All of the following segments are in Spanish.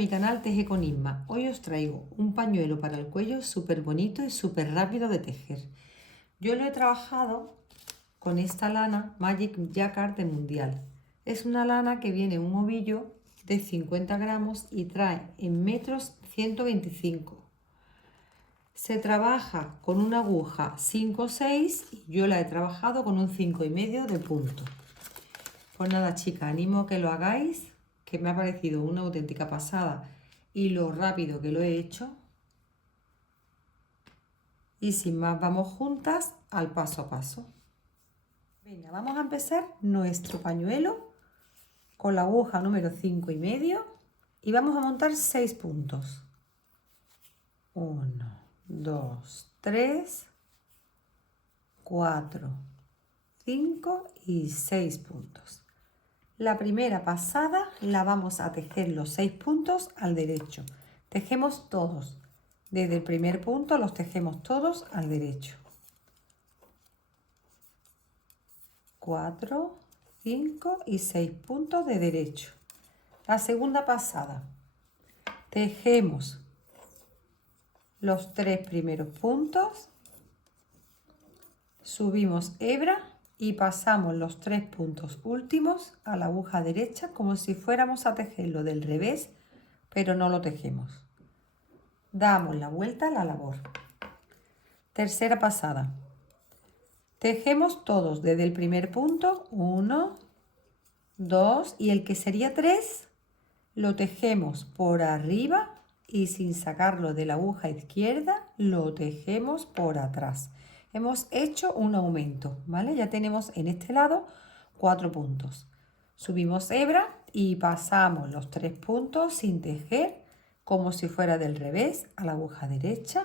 mi canal Teje con Isma. Hoy os traigo un pañuelo para el cuello súper bonito y súper rápido de tejer. Yo lo he trabajado con esta lana Magic Jacquard de Mundial. Es una lana que viene en un ovillo de 50 gramos y trae en metros 125. Se trabaja con una aguja 5 o 6 y yo la he trabajado con un 5,5 de punto. Pues nada, chicas, animo a que lo hagáis, que me ha parecido una auténtica pasada y lo rápido que lo he hecho. Y sin más, vamos juntas al paso a paso. Venga, vamos a empezar nuestro pañuelo con la aguja número 5,5 y vamos a montar 6 puntos. 1, 2, 3, 4, 5 y 6 puntos. La primera pasada la vamos a tejer los 6 puntos al derecho. Tejemos todos. Desde el primer punto los tejemos todos al derecho. 4, 5 y 6 puntos de derecho. La segunda pasada. Tejemos los 3 primeros puntos. Subimos hebra y pasamos los 3 puntos últimos a la aguja derecha como si fuéramos a tejerlo del revés, pero no lo tejemos. Damos la vuelta a la labor. Tercera pasada. Tejemos todos desde el primer punto, 1, 2 y el que sería 3 lo tejemos por arriba y sin sacarlo de la aguja izquierda lo tejemos por atrás. Hemos hecho un aumento, ¿vale? Ya tenemos en este lado 4 puntos. Subimos hebra y pasamos los 3 puntos sin tejer como si fuera del revés a la aguja derecha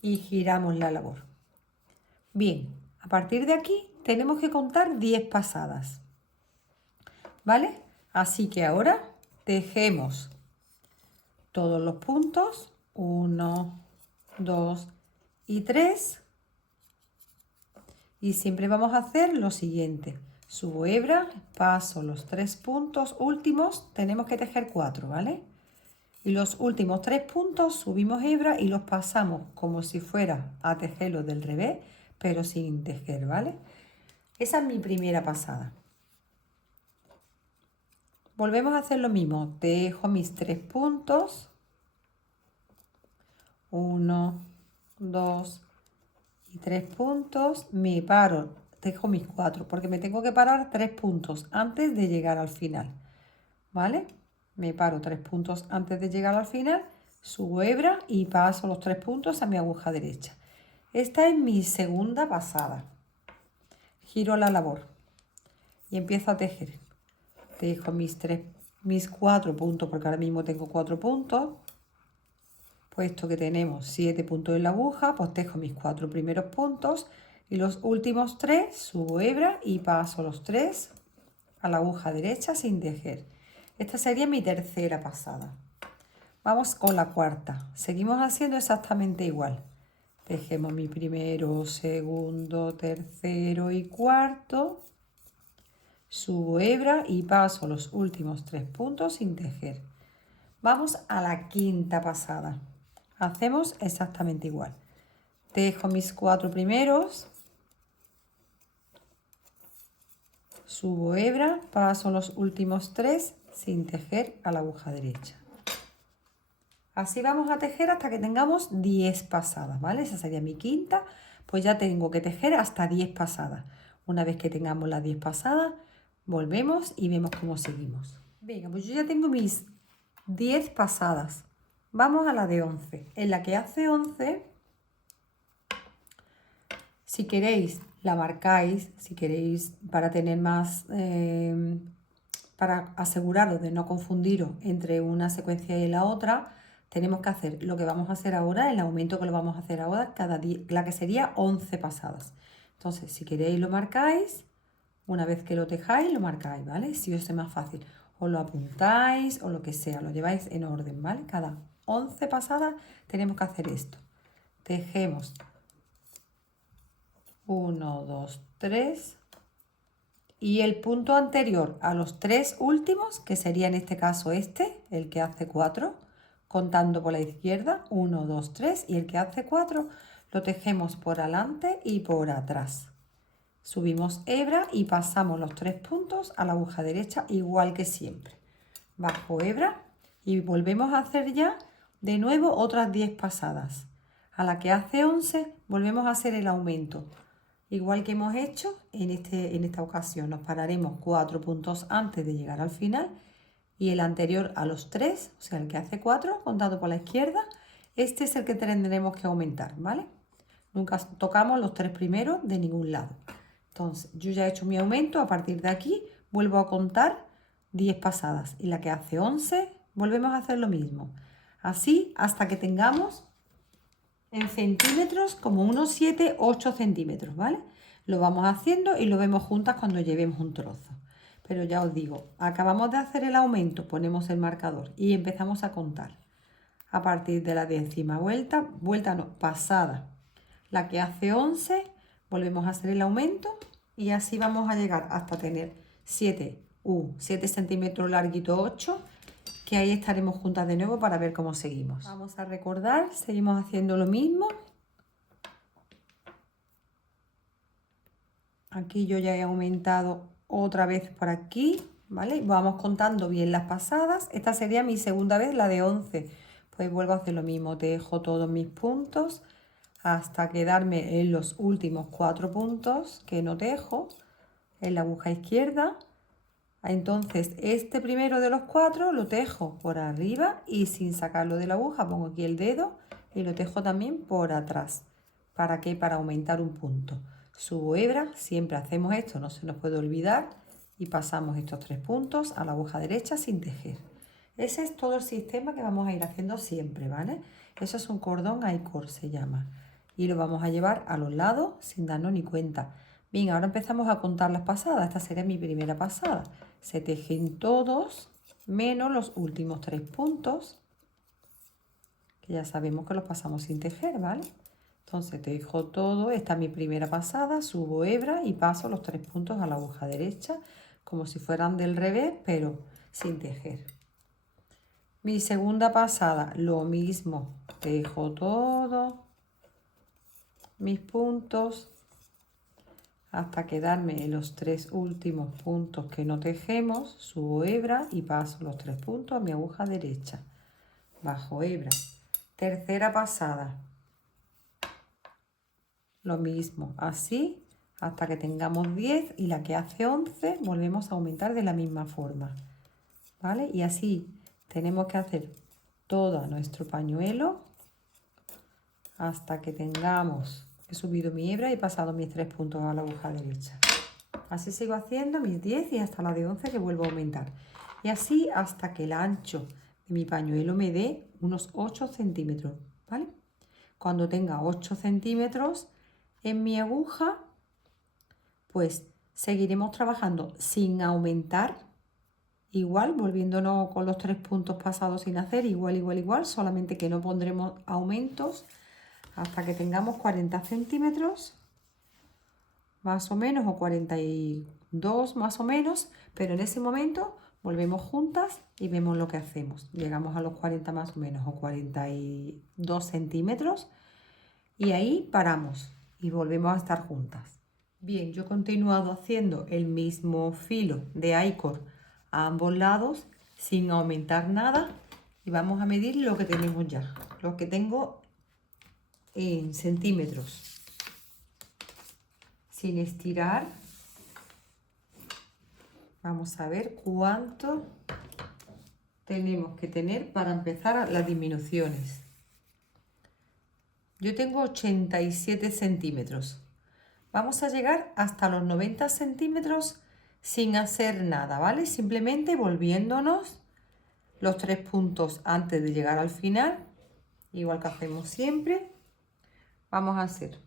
y giramos la labor. Bien, a partir de aquí tenemos que contar 10 pasadas, ¿vale? Así que ahora tejemos todos los puntos, 1, 2 y 3. Y siempre vamos a hacer lo siguiente. Subo hebra, paso los 3 puntos últimos, tenemos que tejer 4, ¿vale? Y los últimos 3 puntos subimos hebra y los pasamos como si fuera a tejerlo del revés, pero sin tejer, ¿vale? Esa es mi primera pasada. Volvemos a hacer lo mismo. Tejo mis 3 puntos. 1, 2 y 3 puntos. Me paro. Tejo mis 4 porque me tengo que parar 3 puntos antes de llegar al final. ¿Vale? Me paro 3 puntos antes de llegar al final. Subo hebra y paso los 3 puntos a mi aguja derecha. Esta es mi segunda pasada. Giro la labor y empiezo a tejer. Tejo mis 4 puntos porque ahora mismo tengo 4 puntos. Puesto que tenemos 7 puntos en la aguja, pues tejo mis 4 primeros puntos y los últimos 3 subo hebra y paso los 3 a la aguja derecha sin tejer. Esta sería mi tercera pasada. Vamos con la cuarta. Seguimos haciendo exactamente igual. Tejemos mi primero, segundo, tercero y cuarto. Subo hebra y paso los últimos 3 puntos sin tejer. Vamos a la quinta pasada. Hacemos exactamente igual. Tejo mis 4 primeros. Subo hebra, paso los últimos 3 sin tejer a la aguja derecha. Así vamos a tejer hasta que tengamos 10 pasadas, ¿vale? Esa sería mi quinta, pues ya tengo que tejer hasta 10 pasadas. Una vez que tengamos las 10 pasadas, volvemos y vemos cómo seguimos. Venga, pues yo ya tengo mis 10 pasadas. Vamos a la de 11. En la que hace 11, si queréis, la marcáis, si queréis, para tener más, para aseguraros de no confundiros entre una secuencia y la otra, tenemos que hacer lo que vamos a hacer ahora, el aumento que lo vamos a hacer ahora, cada día, la que sería 11 pasadas. Entonces, si queréis lo marcáis, una vez que lo tejáis, lo marcáis, ¿vale? Si os es más fácil, o lo apuntáis o lo que sea, lo lleváis en orden, ¿vale? Cada 11 pasadas tenemos que hacer esto. Tejemos 1, 2, 3, y el punto anterior a los 3 últimos, que sería en este caso este, el que hace 4, contando por la izquierda, 1, 2, 3, y el que hace 4 lo tejemos por adelante y por atrás. Subimos hebra y pasamos los 3 puntos a la aguja derecha igual que siempre. Bajo hebra y volvemos a hacer ya de nuevo otras 10 pasadas. A la que hace 11 volvemos a hacer el aumento. Igual que hemos hecho en esta ocasión, nos pararemos 4 puntos antes de llegar al final y el anterior a los 3, o sea, el que hace 4, contado por la izquierda, este es el que tendremos que aumentar, ¿vale? Nunca tocamos los 3 primeros de ningún lado. Entonces, yo ya he hecho mi aumento, a partir de aquí vuelvo a contar 10 pasadas y la que hace 11 volvemos a hacer lo mismo. Así hasta que tengamos en centímetros como unos 7, 8 centímetros, ¿vale? Lo vamos haciendo y lo vemos juntas cuando llevemos un trozo. Pero ya os digo, acabamos de hacer el aumento, ponemos el marcador y empezamos a contar. A partir de la 10ª vuelta, pasada, la que hace 11, volvemos a hacer el aumento y así vamos a llegar hasta tener 7 centímetros larguito, 8, que ahí estaremos juntas de nuevo para ver cómo seguimos. Vamos a recordar, seguimos haciendo lo mismo. Aquí yo ya he aumentado otra vez por aquí, ¿vale? Vamos contando bien las pasadas. Esta sería mi segunda vez, la de 11. Pues vuelvo a hacer lo mismo, tejo todos mis puntos hasta quedarme en los últimos 4 puntos que no tejo en la aguja izquierda. Entonces este primero de los 4 lo tejo por arriba y sin sacarlo de la aguja pongo aquí el dedo y lo tejo también por atrás. ¿Para qué? Para aumentar un punto. Subo hebra, siempre hacemos esto, no se nos puede olvidar, y pasamos estos 3 puntos a la aguja derecha sin tejer. Ese es todo el sistema que vamos a ir haciendo siempre, ¿vale? Eso es un cordón I-cord, se llama. Y lo vamos a llevar a los lados sin darnos ni cuenta. Bien, ahora empezamos a contar las pasadas. Esta sería mi primera pasada. Se tejen todos menos los últimos 3 puntos, que ya sabemos que los pasamos sin tejer, ¿vale? Entonces tejo todo, esta es mi primera pasada, subo hebra y paso los 3 puntos a la aguja derecha, como si fueran del revés, pero sin tejer. Mi segunda pasada, lo mismo, tejo todos mis puntos hasta quedarme en los 3 últimos puntos que no tejemos, subo hebra y paso los 3 puntos a mi aguja derecha, bajo hebra. Tercera pasada, lo mismo, así hasta que tengamos 10 y la que hace 11 volvemos a aumentar de la misma forma, ¿vale? Y así tenemos que hacer todo nuestro pañuelo hasta que tengamos, he subido mi hebra y he pasado mis 3 puntos a la aguja derecha. Así sigo haciendo mis 10 y hasta la de 11 que vuelvo a aumentar. Y así hasta que el ancho de mi pañuelo me dé unos 8 centímetros, ¿vale? Cuando tenga 8 centímetros en mi aguja, pues seguiremos trabajando sin aumentar, igual, volviéndonos con los 3 puntos pasados sin hacer, igual, solamente que no pondremos aumentos hasta que tengamos 40 centímetros, más o menos, o 42 más o menos, pero en ese momento volvemos juntas y vemos lo que hacemos. Llegamos a los 40 más o menos, o 42 centímetros, y ahí paramos y volvemos a estar juntas. Bien, yo he continuado haciendo el mismo filo de I-cord a ambos lados sin aumentar nada y vamos a medir lo que tenemos ya, lo que tengo en centímetros, sin estirar. Vamos a ver cuánto tenemos que tener para empezar las disminuciones. Yo tengo 87 centímetros. Vamos a llegar hasta los 90 centímetros sin hacer nada, ¿vale? Simplemente volviéndonos los 3 puntos antes de llegar al final, igual que hacemos siempre. Vamos a hacer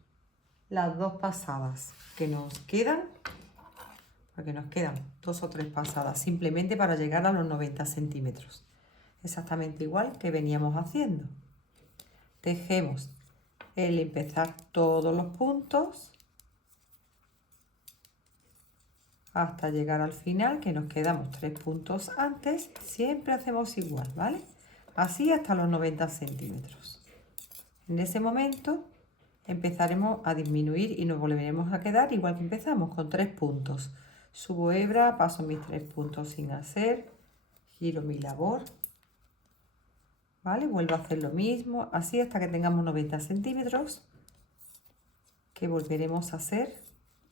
las 2 pasadas que nos quedan, porque nos quedan 2 o 3 pasadas simplemente para llegar a los 90 centímetros. Exactamente igual que veníamos haciendo. Tejemos el empezar todos los puntos hasta llegar al final, que nos quedamos 3 puntos antes. Siempre hacemos igual, ¿vale? Así hasta los 90 centímetros. En ese momento empezaremos a disminuir y nos volveremos a quedar igual que empezamos, con 3 puntos. Subo hebra, paso mis 3 puntos sin hacer, giro mi labor, ¿vale? Vuelvo a hacer lo mismo, así hasta que tengamos 90 centímetros, que volveremos a hacer,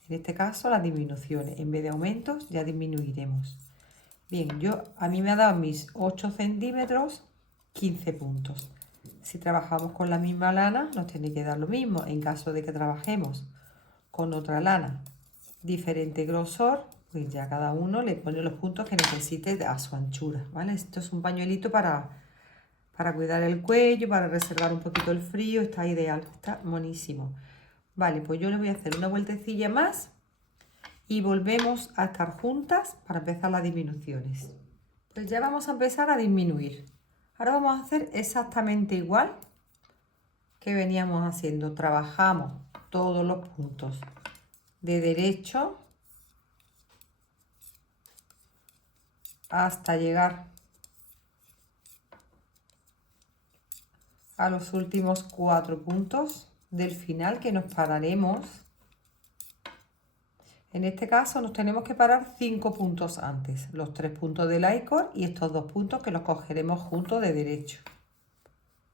en este caso, las disminuciones. En vez de aumentos, ya disminuiremos. Bien, a mí me ha dado mis 8 centímetros, 15 puntos. Si trabajamos con la misma lana, nos tiene que dar lo mismo. En caso de que trabajemos con otra lana diferente grosor, pues ya cada uno le pone los puntos que necesite a su anchura, ¿vale? Esto es un pañuelito para cuidar el cuello, para reservar un poquito el frío. Está ideal, está buenísimo. Vale, pues yo le voy a hacer una vueltecilla más y volvemos a estar juntas para empezar las disminuciones. Pues ya vamos a empezar a disminuir. Ahora vamos a hacer exactamente igual que veníamos haciendo. Trabajamos todos los puntos de derecho hasta llegar a los últimos 4 puntos del final, que nos pararemos. En este caso nos tenemos que parar 5 puntos antes, los 3 puntos del I-cord y estos 2 puntos que los cogeremos juntos de derecho.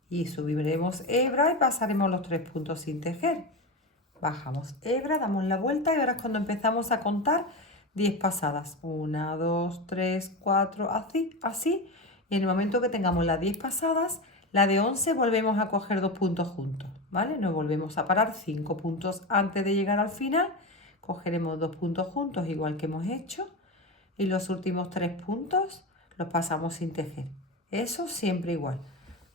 Y subiremos hebra y pasaremos los 3 puntos sin tejer. Bajamos hebra, damos la vuelta y ahora es cuando empezamos a contar 10 pasadas. 1, 2, 3, 4, así. Y en el momento que tengamos las 10 pasadas, la de 11 volvemos a coger 2 puntos juntos, ¿vale? Nos volvemos a parar 5 puntos antes de llegar al final. Cogeremos 2 puntos juntos, igual que hemos hecho. Y los últimos 3 puntos los pasamos sin tejer. Eso siempre igual.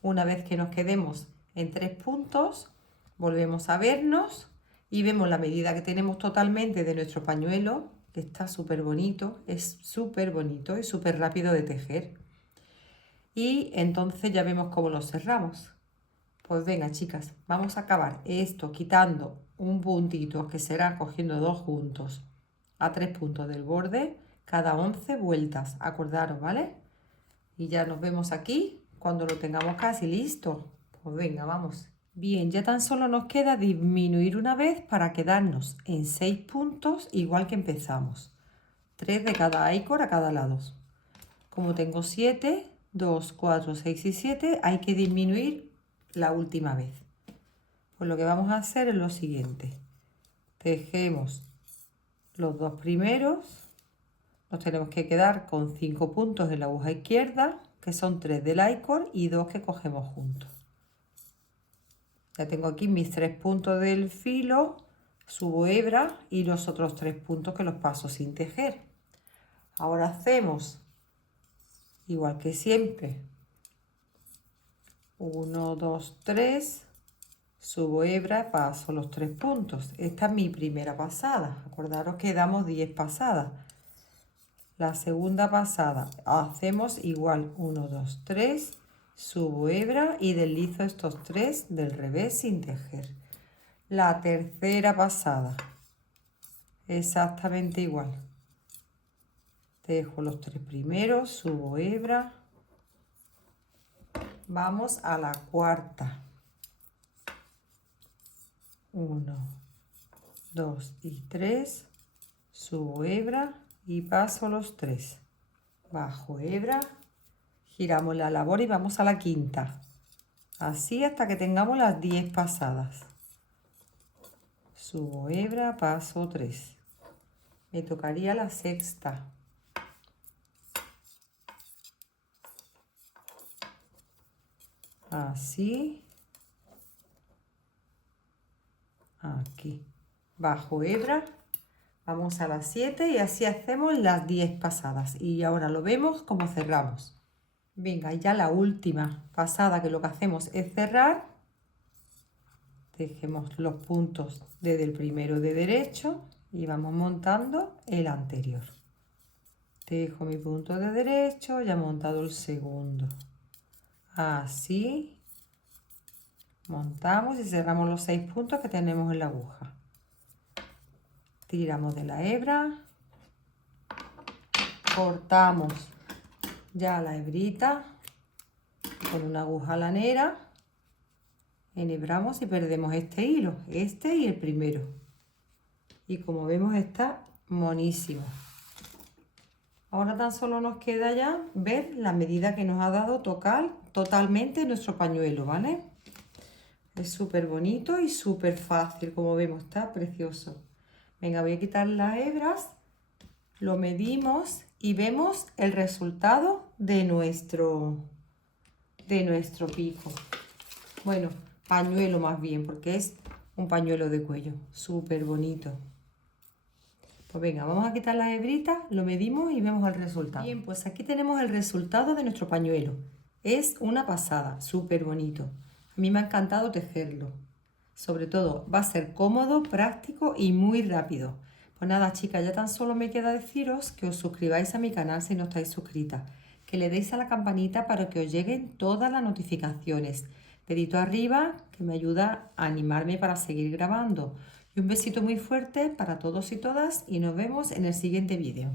Una vez que nos quedemos en 3 puntos, volvemos a vernos y vemos la medida que tenemos totalmente de nuestro pañuelo, que está súper bonito, es súper bonito y súper rápido de tejer. Y entonces ya vemos cómo lo cerramos. Pues venga, chicas, vamos a acabar esto quitando un puntito, que será cogiendo 2 juntos a 3 puntos del borde, cada 11 vueltas, acordaros, ¿vale? Y ya nos vemos aquí cuando lo tengamos casi listo. Pues venga, vamos. Bien, ya tan solo nos queda disminuir una vez para quedarnos en 6 puntos, igual que empezamos. 3 de cada I-cord a cada lado. Como tengo 7, 2, 4, 6 y 7, hay que disminuir la última vez. Pues lo que vamos a hacer es lo siguiente. Tejemos los 2 primeros. Nos tenemos que quedar con 5 puntos en la aguja izquierda, que son 3 del I-cord y 2 que cogemos juntos. Ya tengo aquí mis 3 puntos del filo, subo hebra y los otros 3 puntos que los paso sin tejer. Ahora hacemos igual que siempre. 1, 2, 3, subo hebra, paso los 3 puntos. Esta es mi primera pasada. Acordaros que damos 10 pasadas. La segunda pasada hacemos igual, 1, 2, 3, subo hebra y deslizo estos 3 del revés sin tejer. La tercera pasada, exactamente igual. Tejo los 3 primeros, subo hebra. Vamos a la cuarta. 1, 2 y 3, subo hebra y paso los 3. Bajo hebra, giramos la labor y vamos a la quinta. Así hasta que tengamos las 10 pasadas. Subo hebra, paso 3. Me tocaría la sexta. Así. Aquí. Bajo hebra. Vamos a las 7 y así hacemos las 10 pasadas. Y ahora lo vemos como cerramos. Venga, ya la última pasada, que lo que hacemos es cerrar. Tejemos los puntos desde el primero de derecho y vamos montando el anterior. Tejo mi punto de derecho, ya he montado el segundo. Así. Montamos y cerramos los 6 puntos que tenemos en la aguja. Tiramos de la hebra. cortamos ya la hebrita con una aguja lanera, enhebramos y perdemos este hilo, este y el primero. Y como vemos está monísimo. Ahora tan solo nos queda ya ver la medida que nos ha dado totalmente nuestro pañuelo, ¿vale? Es súper bonito y súper fácil, como vemos, está precioso. Venga, voy a quitar las hebras, lo medimos y vemos el resultado de nuestro pico. Bueno, pañuelo más bien, porque es un pañuelo de cuello, súper bonito. Pues venga, vamos a quitar las hebritas, lo medimos y vemos el resultado. Bien, pues aquí tenemos el resultado de nuestro pañuelo. Es una pasada, súper bonito. A mí me ha encantado tejerlo. Sobre todo, va a ser cómodo, práctico y muy rápido. Pues nada, chicas, ya tan solo me queda deciros que os suscribáis a mi canal si no estáis suscritas, que le deis a la campanita para que os lleguen todas las notificaciones. Dedito arriba, que me ayuda a animarme para seguir grabando. Y un besito muy fuerte para todos y todas y nos vemos en el siguiente vídeo.